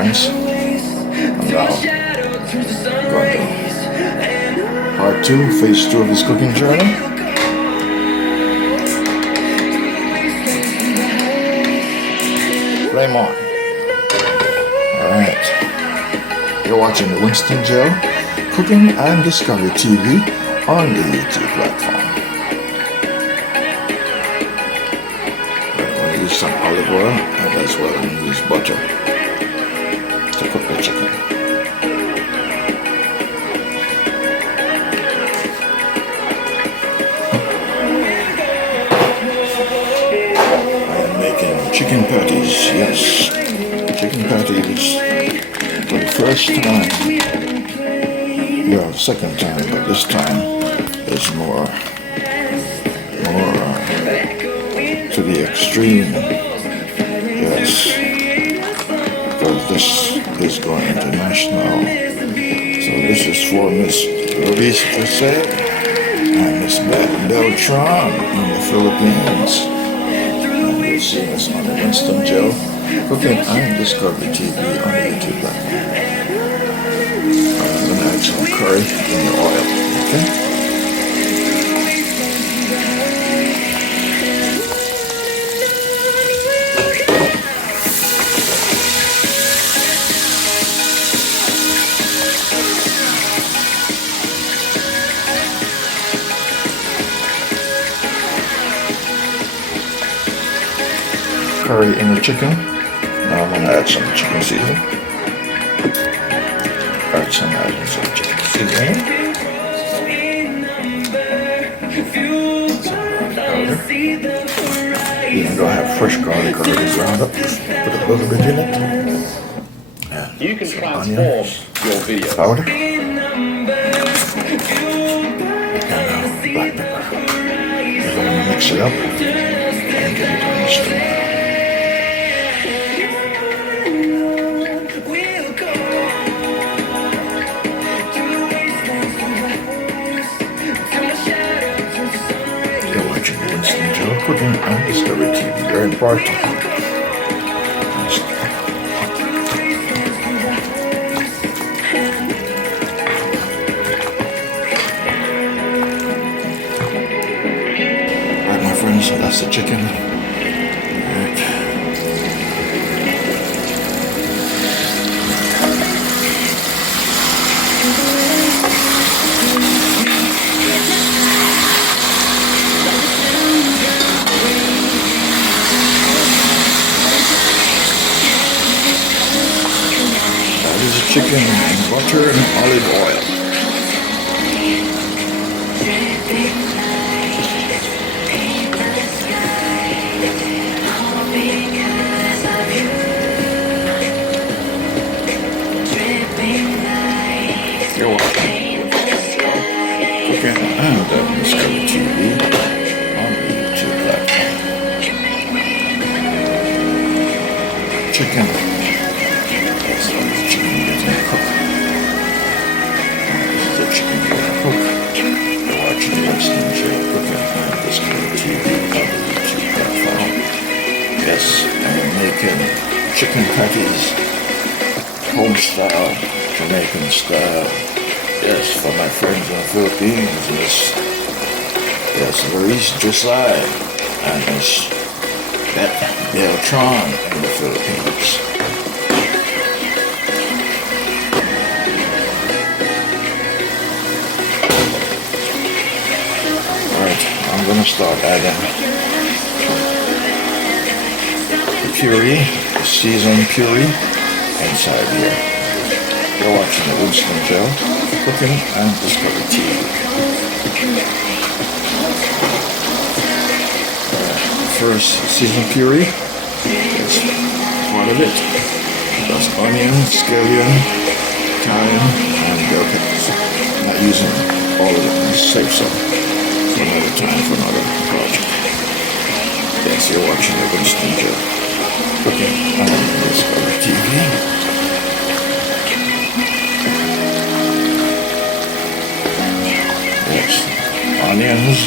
friends. I'm now going to part 2, phase 2 of this cooking journey. Flame on. Alright. You're watching the Winston Joe Cooking and Discovery TV on the YouTube platform. We're going to use some olive oil and as well I'm going to use butter to cook the chicken. I am making chicken patties, yes. Chicken patties for the first time. Well, second time, but this time is more to the extreme. Yes, because this is going international. So this is for Miss Louise Fessette and Miss Beltran in the Philippines. And you'll see us on the Winston Joe Cooking and Discovery TV on the YouTube platform. I'm going to add some curry in the oil, okay? Curry in the chicken. Now I'm going to add some chicken seasoning. Add some chicken seasoning. Some powder. Even though I have fresh garlic already ground up, put a little bit in it. And you can transform your video. Powder. And black pepper. We're going to mix it up and get it on the stove. Cooking and Discovery TV, very important. Alright, my friends, so that's the chicken. Alright. Chicken and butter and olive oil. You're welcome. Cooking and Discovery TV on the YouTube platform. Chicken. Yes, I'm making chicken patties, home style, Jamaican style. Yes, for my friends in the Philippines, Miss Louise Fessette and Miss Beltran in the Philippines. I'm going to start adding the puree, the seasoned puree inside here. You're watching the Winston Joe Cooking and Discovery TV. First seasoned puree is part of it. That's onion, scallion, thyme, and bell peppers. I'm not using all of it, save some. Another time for another project. Yes, you're watching the Winston Joe Cooking and Discovery TV. Yes, onions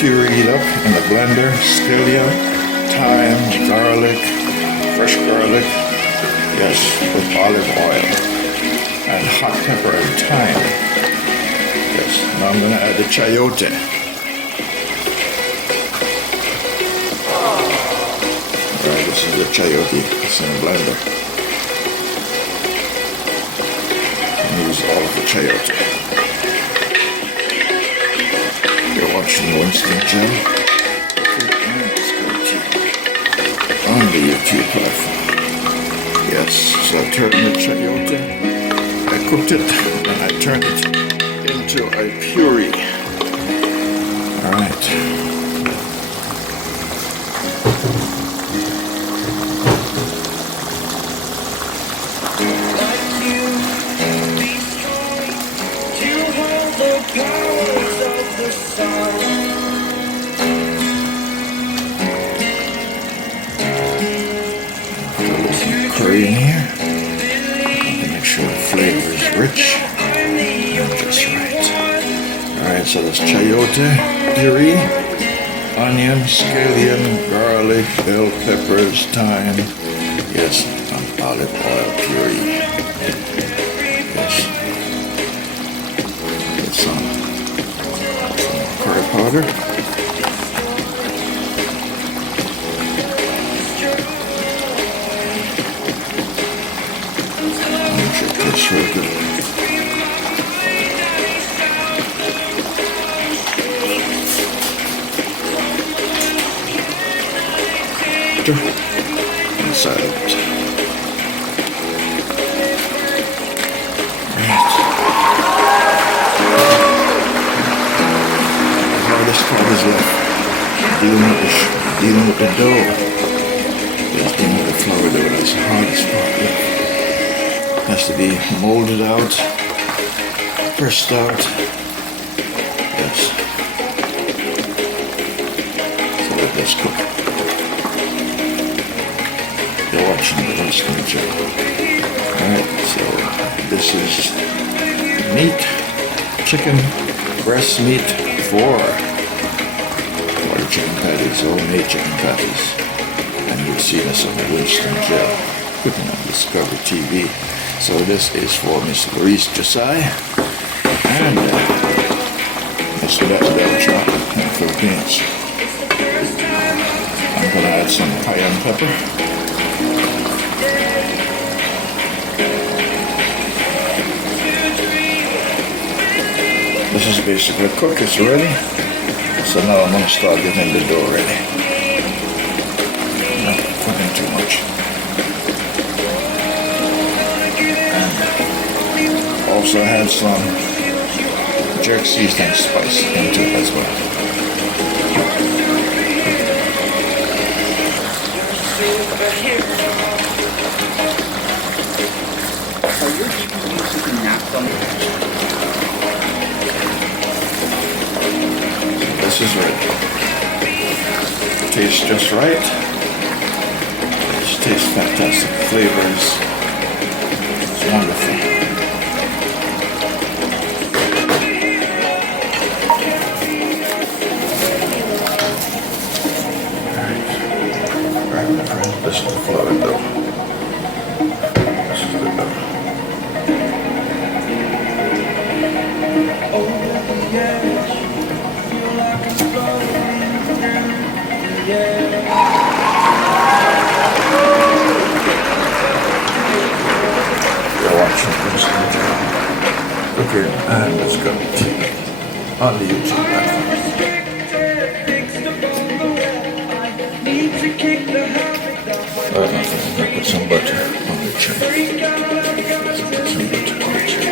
pureed up in the blender, scallion, thyme, garlic, fresh garlic. Yes, with olive oil and hot pepper and thyme. Yes, now I'm going to add the chayote. Alright, this is the chayote. It's in a blender. Use all of the chayote. You're watching Winston Gel on the YouTube platform. Yes, so I turned the chayote, I cooked it, and I turned it into a puree. Alright. Curry in here to make sure the flavor is rich and just right. Alright, so there's chayote puree, onion, scallion, garlic, bell peppers, thyme, yes, and olive oil puree. Yes. Get some curry powder. That's real good. Inside it. Right. The hardest part is left. Dealing with the dough. Yes, dealing with the flour dough. That's the hardest part left. Has to be molded out, pressed out. Yes. So let this cook. You're watching the Winston Gel. Alright, so this is meat, chicken, breast meat for the chicken patties, homemade chicken patties. And you've seen us on the Winston Gel, cooking on Discovery TV. So this is for Miss Louise Josiah and Mr. Beltran in the Philippines. I'm going to add some cayenne pepper. This is basically cooked, it's ready. So now I'm going to start getting the dough ready. Not cooking too much. Also had some jerk seasoning spice into it as well. This is ready. Tastes just right. It tastes fantastic. Flavors. It's wonderful. This is the flour dough. This is the dough. You're watching Winston Gel. Okay, and let's go on the YouTube platform. Put some butter on the chicken. Put some butter on the chicken.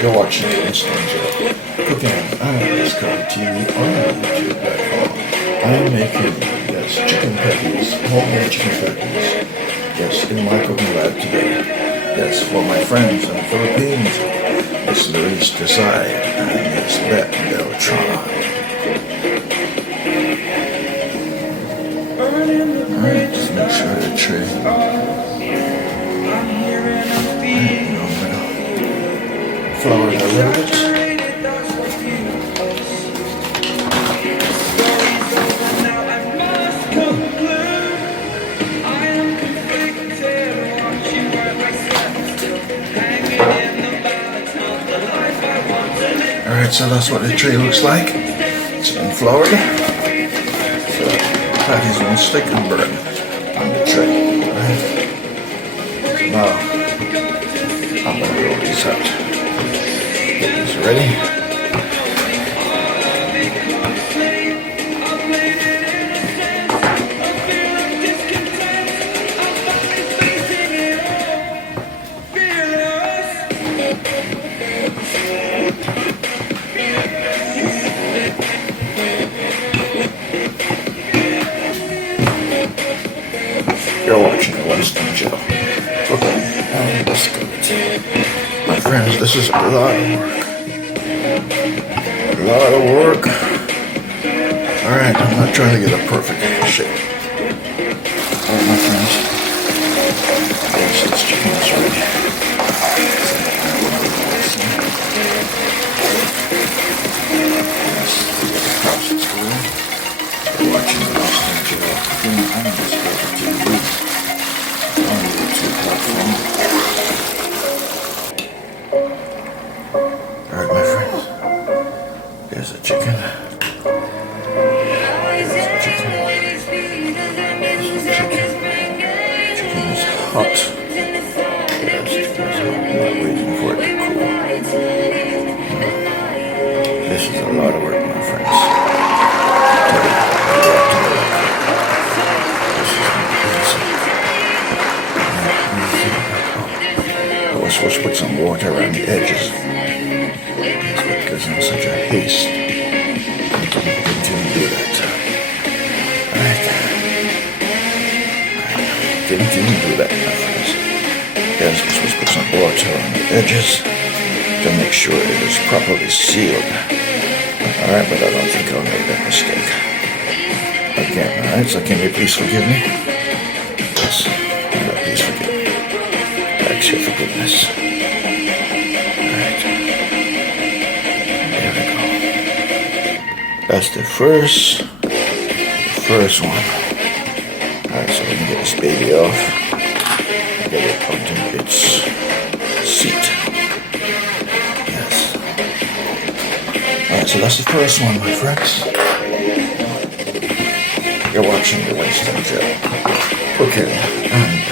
You're watching Winston Gel cooking on Discovery TV on the YouTube platform. I am making, yes, chicken patties, homemade chicken patties, yes, in my cooking lab today. Yes, for my friends in the Philippines, Miss Louise Desai and Miss Beth Beltran. Alright, just make sure the tray. Flour it a little bit. Alright, so that's what the tray looks like. It's been floured. So patties won't stick and burn on the tray. Alright. Now I'm gonna roll these out. Get these ready. You're watching the Winston show. Okay, let's go. My friends, this is a lot of work. A lot of work. Alright, I'm not trying to get a perfect shape. Alright, my friends. Yes, this chicken is ready. Yes, the process going. You're watching the Winston show. Again, I'm just going to TV on the YouTube platform. Alright, my friends. There's a chicken. Chicken is hot. Yes, chicken is hot. I'm not waiting for it to cool. This is a lot of work, my friends. I was supposed to put some water around the edges. That's what gives them such a haste. Didn't do that. Alright. Didn't even do that, my friends. Yes, we're supposed to put some water on the edges to make sure it is properly sealed. Alright, but I don't think I'll make that mistake. Again, alright, so can you please forgive me? Yes, please forgive me. I ask your forgiveness. Alright. There we go. That's the first one. Alright, so we can get this baby off and get it onto its seat. Yes. Alright, so that's the first one, my friends. You're watching the Winston show. Okay, and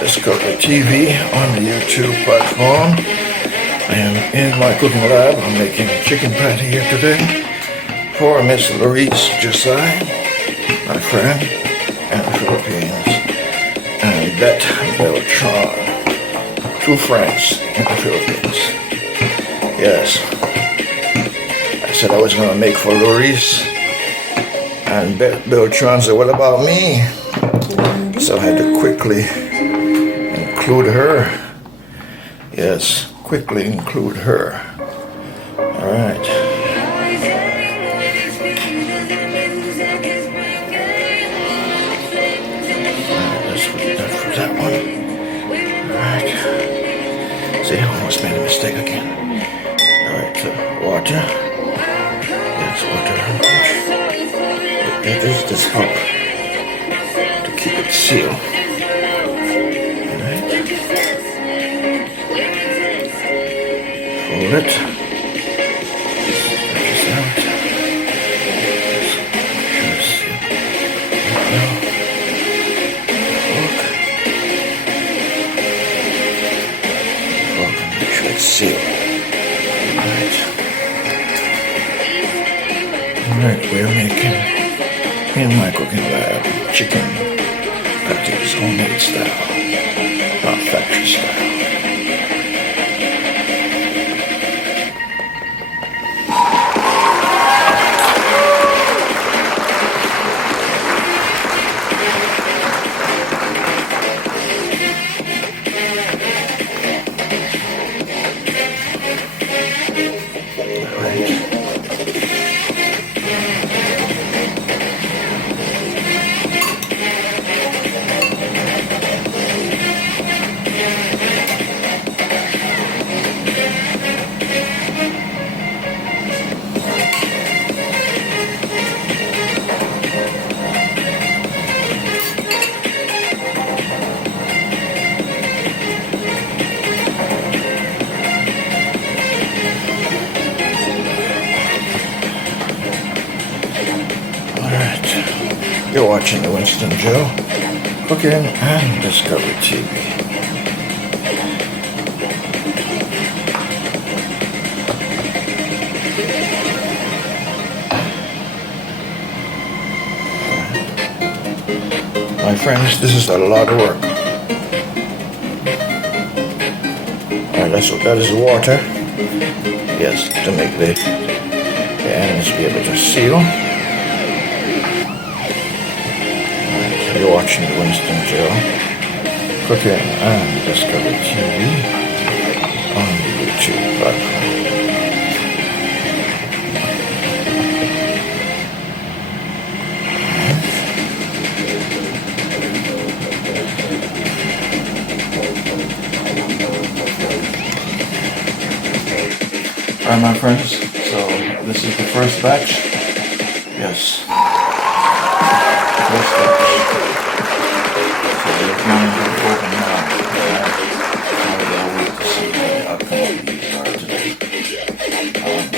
let's go to TV on the YouTube platform. I am in my cooking lab. I'm making a chicken patty here today for Miss Louise Desai, my friend, and the Philippines, and Beth Beltran, 2 friends in the Philippines. Yes, I said I was going to make for Louise, and Beth Beltran said, what about me? So I had to quickly include her. Yes, quickly include her. All right. Let's put that for that one. All right. See, I almost made a mistake again. All right, so water. Yes, water. It is this help to keep it sealed. Alright. Fold it. Stretch this out. Fork and make sure it's sealed. Alright. Alright, we're making in my cooking lab chicken patties, homemade style, not factory style. You're watching the Winston Joe Cooking and Discovery TV. My friends, this is a lot of work. Alright, that is water. Yes, to make the ends be able to seal. Alright, you're watching the Winston Joe Cooking and Discovery TV on the YouTube platform. Alright, my friends, so this is the first batch. Yes. First batch. So we're going to open now. I'll wait to see what the outcome of these are today.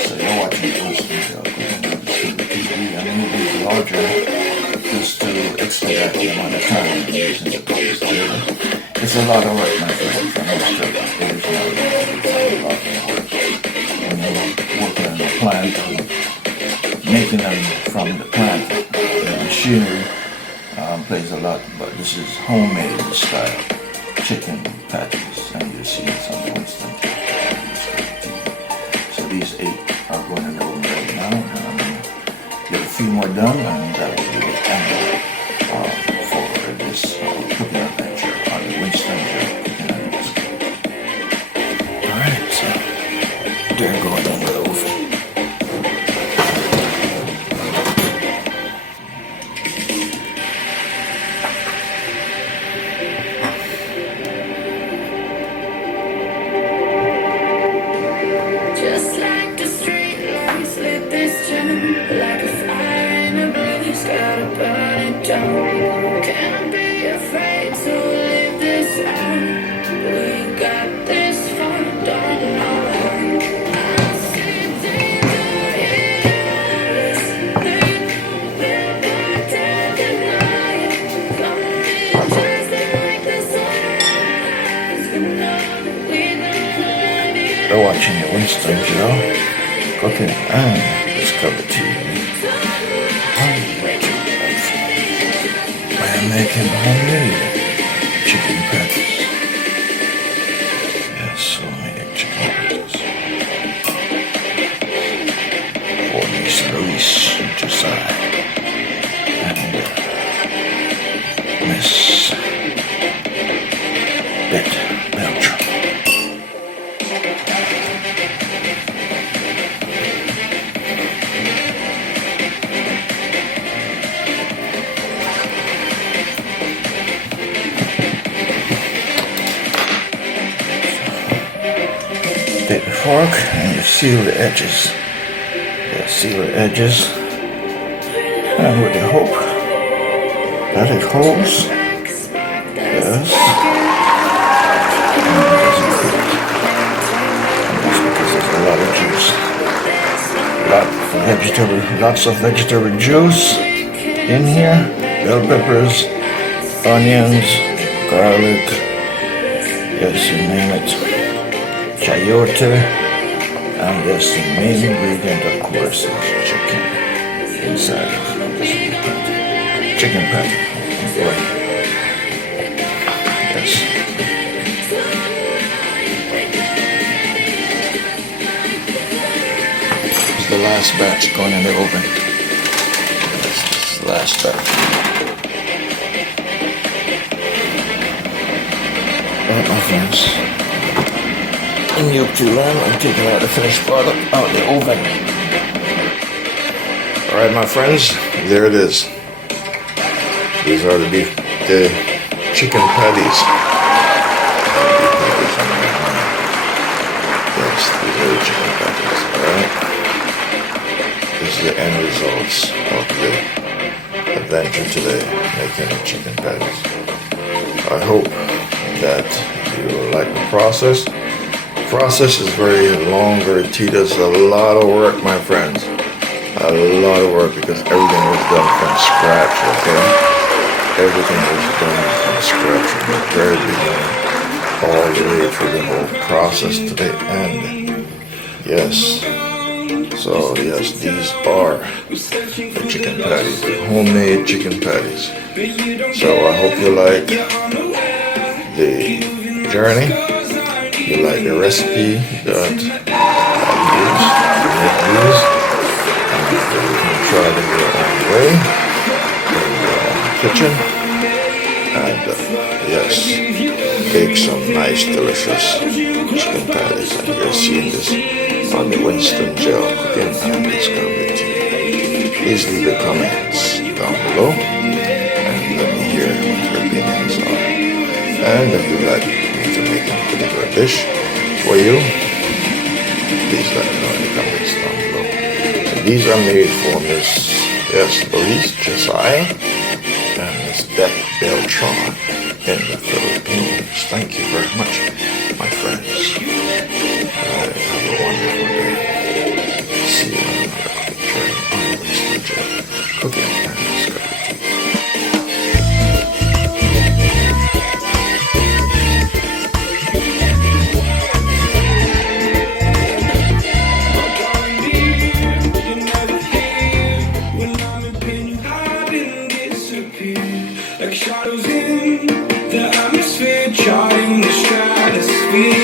So you're watching the Winston Joe Cooking on the TV. I made these larger just to expedite the amount of time I'm using to put this together. It's a lot of work, my friends. I must tell you, it's a lot of work. Working on the plant, making them from the plant. The machinery plays a lot, but this is homemade style chicken patties, and you see it's on the Winston TV. So these 8 are going in the oven right now, and I'm going to get a few more done, and that will be the end for this cooking adventure on the Winston Joe Cooking and Discovery. Alright, so they're going in the oven. Just like the street lights lit this town, like a fire in a blaze, gotta burn it down. Can't be afraid to live this out. We got this far, don't know how. I see things out here, they're black and night. Coming just like the sunrise. You know we gonna light it. You're watching the Winston Joe Cooking and Discovery TV on YouTube. I am making homemade chicken patties. Yes, homemade chicken patties. For Miss Louise Josiah and Miss Bette Beltram. Take the fork and you seal the edges. Yeah, seal the edges. And with the hope that it holds. Yes. And it doesn't creak. And that's because there's a lot of juice. Lots of vegetable juice in here. Bell peppers, onions, garlic. Yes, you name it. Chayote, and yes, the main ingredient, of course, is chicken inside of this patty. Chicken patty. Boy. Yes. It's the last batch going in the oven. This is the last batch. Alright, my friends. In the up to lamb, I'm taking out the finished product out of the oven. Alright, my friends, there it is. These are the chicken patties. Yes, these are the chicken patties. Alright. This is the end results of the adventure today, making the chicken patties. I hope that you will like the process. The process is very long, very tedious, a lot of work, my friends. A a lot of work because everything was done from scratch, okay? Everything was done from scratch from the very beginning, all the way through the whole process to the end. Yes. So yes, these are the chicken patties, the homemade chicken patties. So I hope you like the journey, you like the recipe that I use to make these, and you can try them your own way in your own kitchen, and yes, bake some nice delicious chicken patties. And you're seeing this on the Winston gel cooking and this garbage tea. Please leave your comments down below and let me hear what your opinions are. And if you'd like me to make a particular dish for you, please let me know in the comments down below. So these are made for Miss Louise Josiah and Miss Beth Beltran in the Philippines. Thank you very much, my friends. Have a wonderful day. See you on another cooking journey on the Winston J. Cooking and Discovery. Like shadows in the atmosphere, charting the stratosphere.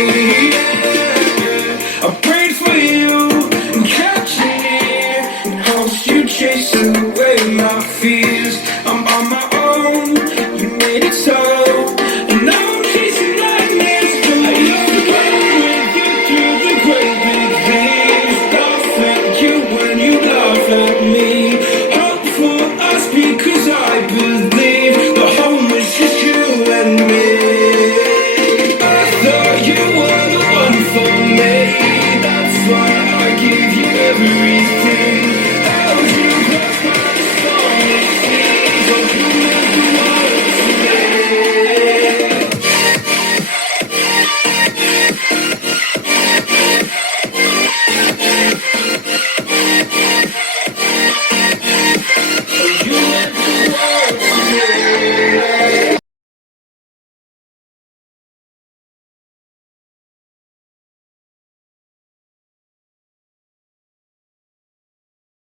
I prayed for you and kept you near, in hopes you chase away my fears.